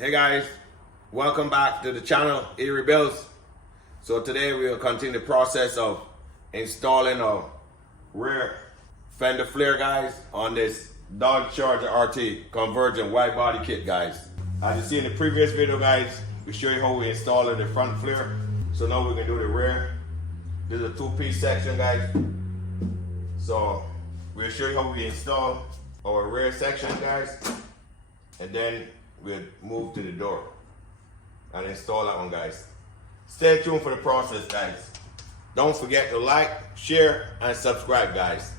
Hey guys, welcome back to the channel, Eerie Builds. So today we will continue the process of installing a rear fender flare, guys, on this Dodge Charger RT convergent wide body kit, guys. As you see in the previous video, guys, we show you how we install the front flare. So now we can do the rear. This is a two-piece section, guys. So we'll show you how we install our rear section, guys, and then we'll move to the door and install that one, guys. Stay tuned for the process, guys. Don't forget to like, share, and subscribe, guys.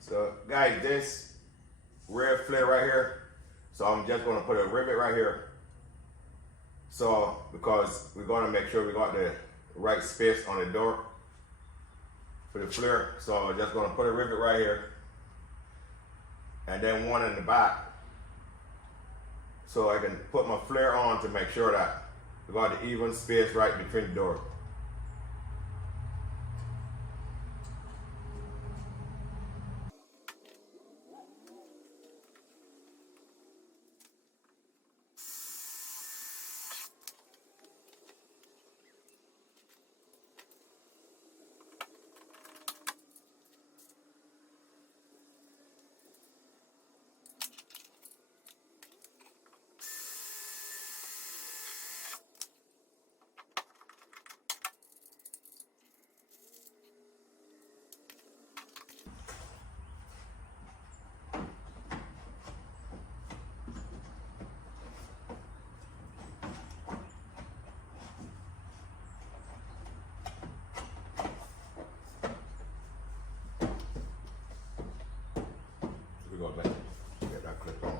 So guys, this rear flare right here, so I'm just going to put a rivet right here. So because we're going to make sure we got the right space on the door for the flare, so I'm just going to put a rivet right here and then one in the back, so I can put my flare on to make sure that we got the even space right between the door. We go back, get that clip on.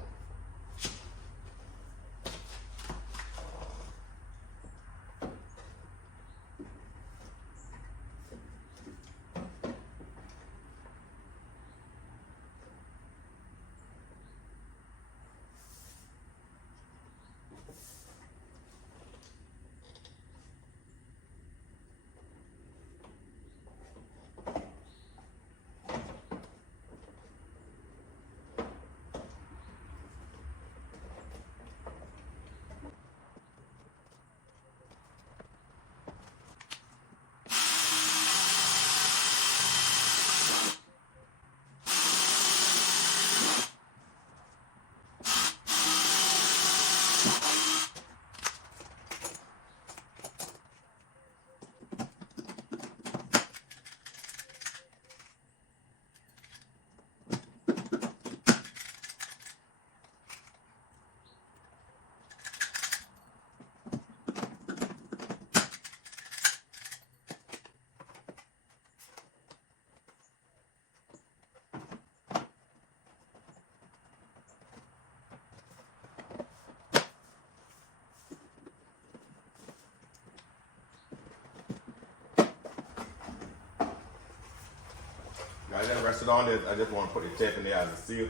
Guys, then rest it on this. I just want to put the tape in there as a seal.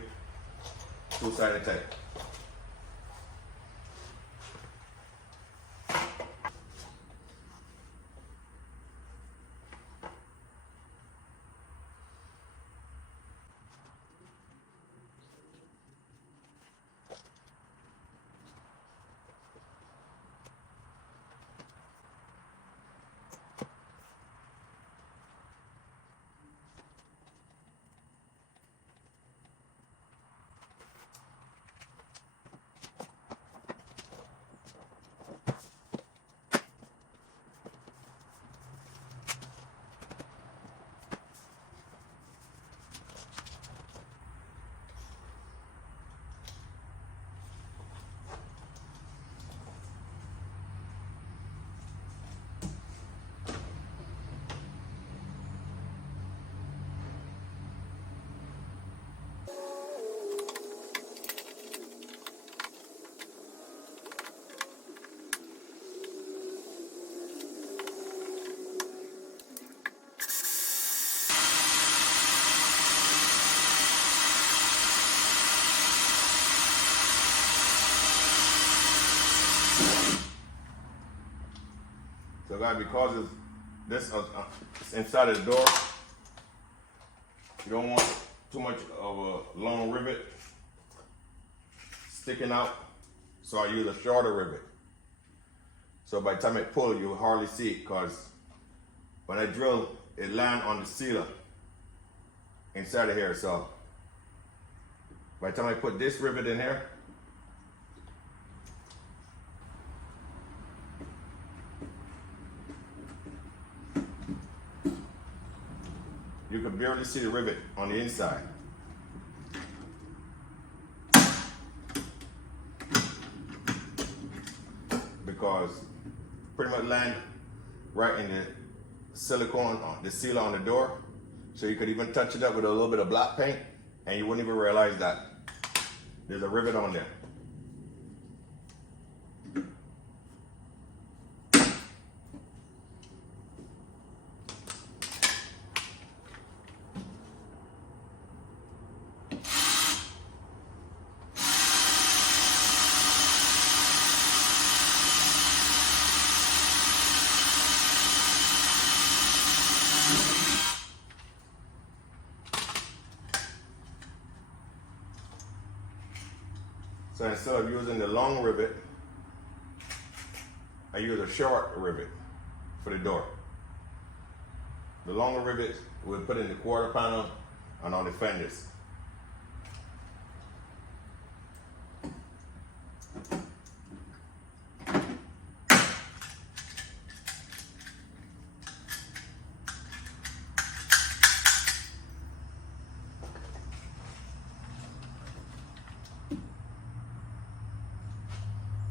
Two-sided tape. So guys, because it's inside of the door, you don't want too much of a long rivet sticking out. So I use a shorter rivet. So by the time I pull, you'll hardly see it, because when I drill, it lands on the sealer inside of here. So by the time I put this rivet in here, you can barely see the rivet on the inside. Because pretty much land right in the silicone, the sealer on the door. So you could even touch it up with a little bit of black paint and you wouldn't even realize that there's a rivet on there. So instead of using the long rivet, I use a short rivet for the door. The longer rivet we'll put in the quarter panel and on the fenders.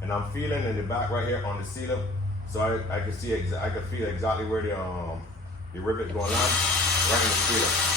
And I'm feeling in the back right here on the sealer, so I can see I can feel exactly where the rivet going on, right in the sealer.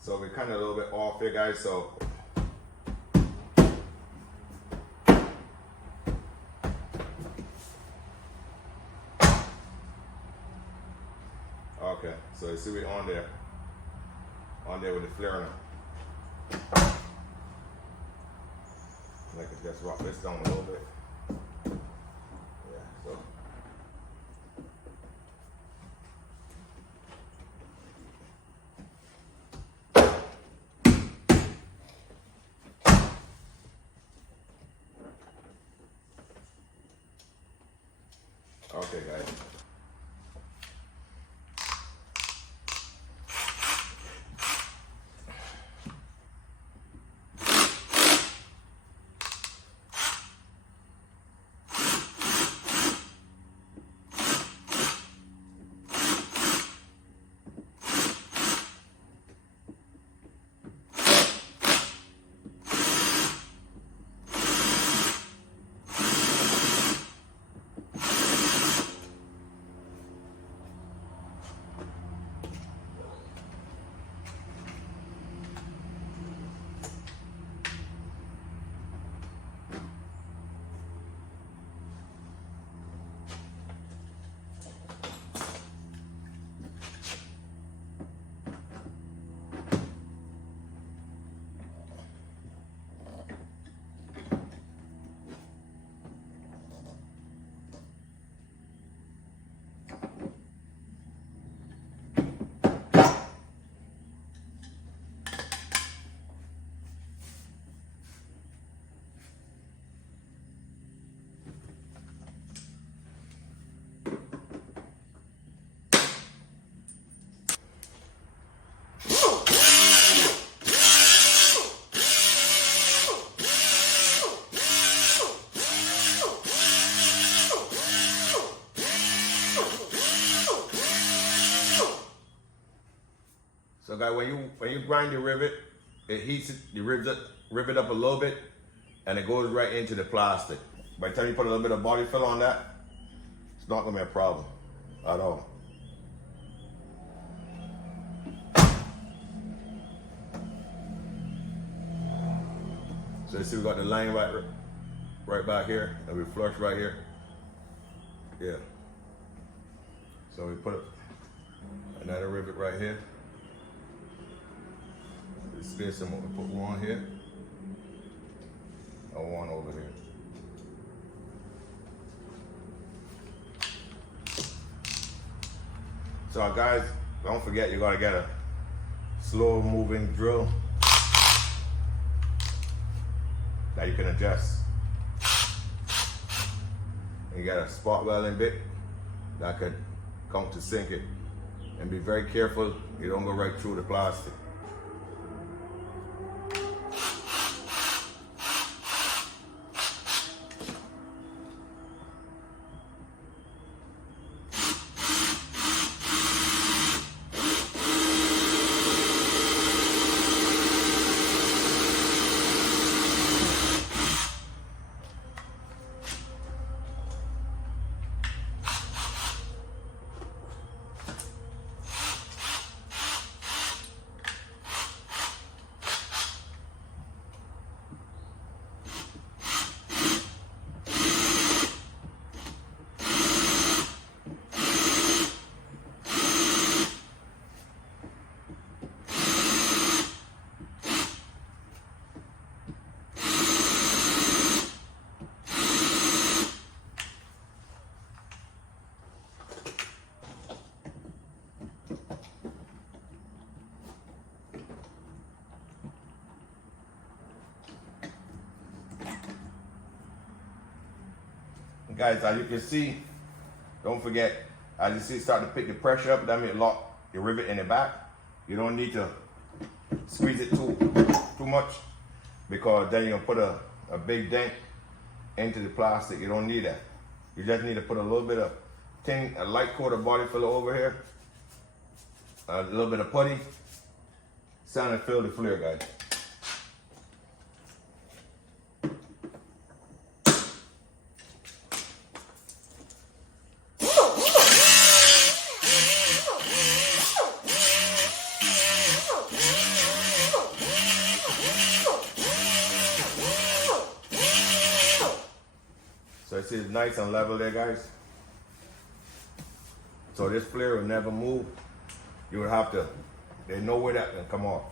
So we're kind of a little bit off here, guys. So okay, so you see we're on there with the flare now. I can just rock this down a little bit. Yeah, so. Okay, guys. So guys, when you grind your rivet, it heats it, you rivet up a little bit, and it goes right into the plastic. By the time you put a little bit of body fill on that, it's not gonna be a problem at all. So you see we got the line right back here, and we flush right here. Yeah. So we put another rivet right here. Space them, we put one here, and one over here. So guys, don't forget you gotta get a slow moving drill that you can adjust. And you got a spot welding bit that could come to sink it. And be very careful you don't go right through the plastic. Guys, as you can see, don't forget, as you see, start to pick the pressure up, that means lock your rivet in the back. You don't need to squeeze it too much, because then you're gonna put a big dent into the plastic. You don't need that. You just need to put a little bit of a light coat of body filler over here, a little bit of putty, sand and fill the flare, guys. So you see it's nice and level there, guys. So this flare will never move. You would have to, there's no way that can come off.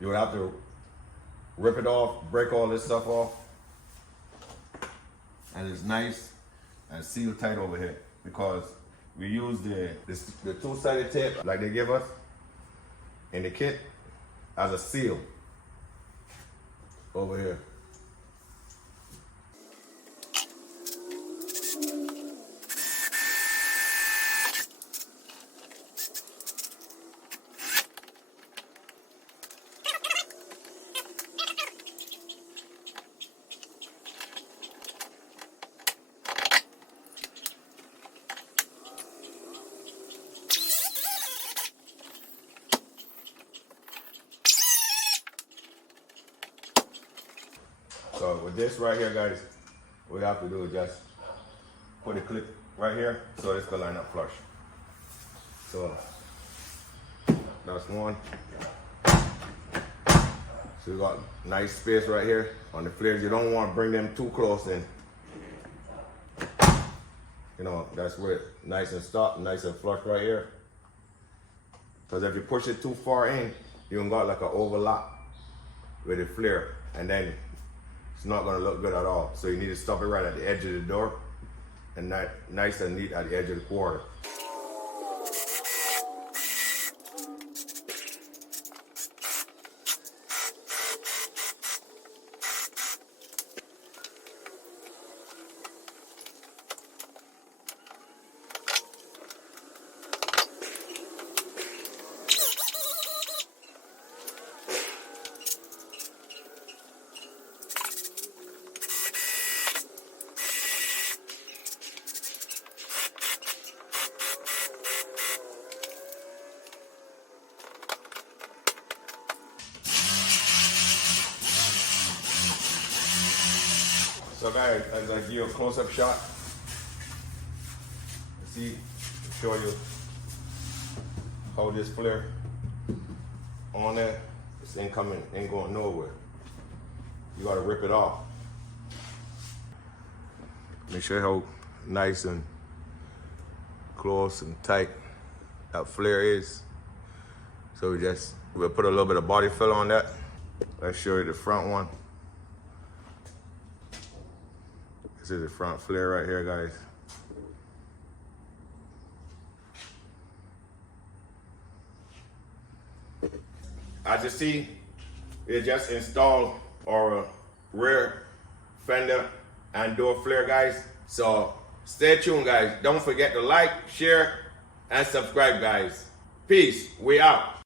You would have to rip it off, break all this stuff off. And it's nice and sealed tight over here, because we use the two-sided tape like they give us in the kit as a seal over here. So with this right here, guys, what we have to do is just put a clip right here so this can line up flush. So that's one. So we got nice space right here on the flares. You don't want to bring them too close in. You know, that's where it's nice and stop, nice and flush right here. Because if you push it too far in, you can got like an overlap with the flare, and then it's not gonna look good at all. So you need to stop it right at the edge of the door, and nice and neat at the edge of the quarter. So guys, as I give you a close-up shot, see, show you how this flare on there, this ain't going nowhere. You gotta rip it off. Make sure how nice and close and tight that flare is. So we'll put a little bit of body fill on that. Let's show you the front one. This is the front flare right here, guys. As you see, we just installed our rear fender and door flare, guys. So stay tuned, guys. Don't forget to like, share, and subscribe, guys. Peace. We out.